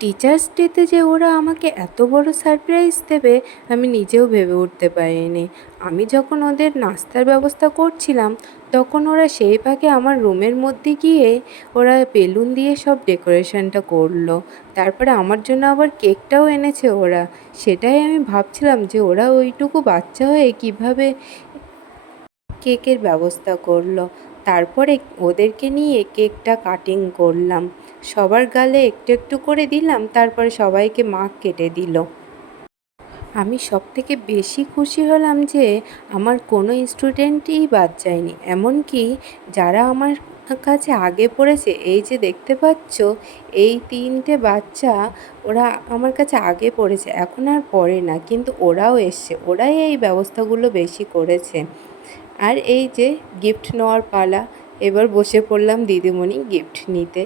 Teachers ডেতে যে ওরা আমাকে এত বড় সারপ্রাইজ দেবে, আমি নিজেও ভেবে উঠতে পারিনি। আমি যখন ওদের নাস্তার ব্যবস্থা করছিলাম, তখন ওরা সেই ফাঁকে আমার রুমের মধ্যে গিয়ে ওরা বেলুন দিয়ে সব ডেকোরেশনটা করল। তারপরে আমার জন্য আবার কেকটাও এনেছে ওরা। সেটাই আমি ভাবছিলাম যে ওরা ওইটুকু বাচ্চা হয়ে কীভাবে কেকের ব্যবস্থা করল। তারপরে ওদেরকে নিয়ে কেকটা কাটিং করলাম। সবার গালে একটু একটু করে দিলাম, তারপরে সবাইকে মা কেটে দিল। আমি সব থেকে বেশি খুশি হলাম যে আমার কোনো স্টুডেন্টই বাদ যায়নি। এমনকি যারা আমার কাছে আগে পড়েছে, এই যে দেখতে পাচ্ছ, এই তিনটে বাচ্চা ওরা আমার কাছে আগে পড়েছে, এখন আর পড়ে না। কিন্তু ওরাও এসছে, ওরাই এই ব্যবস্থাগুলো বেশি করেছে। আর এই যে গিফট নেওয়ার পালা, এবার বসে পড়লাম দিদিমণি গিফট নিতে।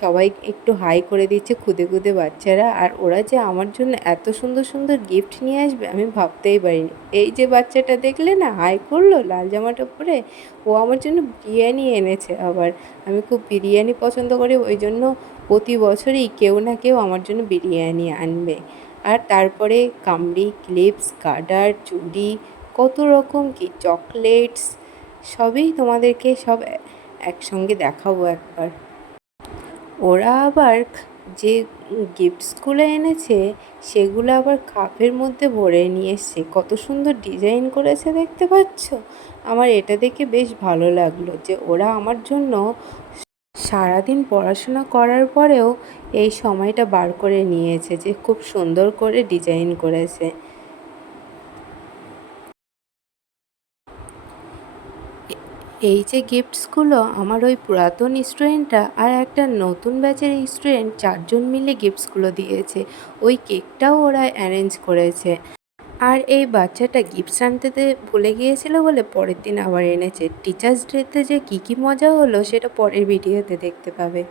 সবাই একটু হাই করে দিচ্ছে খুদে খুদে বাচ্চারা, আর ওরা যে আমার জন্য এত সুন্দর সুন্দর গিফট নিয়ে আসবে, আমি ভাবতেই পারিনি। এই যে বাচ্চাটা দেখলে না হাই করল লাল জামাটা পরে, ও আমার জন্য বিরিয়ানি এনেছে আবার। আমি খুব বিরিয়ানি পছন্দ করি, ওই জন্য প্রতি বছরই কেউ না কেউ আমার জন্য বিরিয়ানি আনবে। আর তারপরে কামড়ি, ক্লিপস গার্ডার চুড়ি কত রকম কি চকলেটস, সবই তোমাদেরকে সব একসঙ্গে দেখাবো একবার। ওরা আবার যে গিফটসগুলো এনেছে, সেগুলো আবার কাপের মধ্যে ভরে নিয়ে এসছে। কত সুন্দর ডিজাইন করেছে দেখতে পাচ্ছ? আমার এটা দেখে বেশ ভালো লাগল যে ওরা আমার জন্য সারাদিন পড়াশোনা করার পরেও এই সময়টা বার করে নিয়েছে যে খুব সুন্দর করে ডিজাইন করেছে। এই যে গিফটসগুলো, আমার ওই পুরাতন স্টুডেন্টরা আর একটা নতুন ব্যাচের স্টুডেন্ট চারজন মিলে গিফটসগুলো দিয়েছে। ওই কেকটাও ওরা অ্যারেঞ্জ করেছে। আর এই বাচ্চাটা গিফটস আনতে ভুলে গিয়েছিল বলে পরের দিন আবার এনেছে। টিচার্স ডেতে যে কী কী মজা হলো, সেটা পরের ভিডিওতে দেখতে পাবে।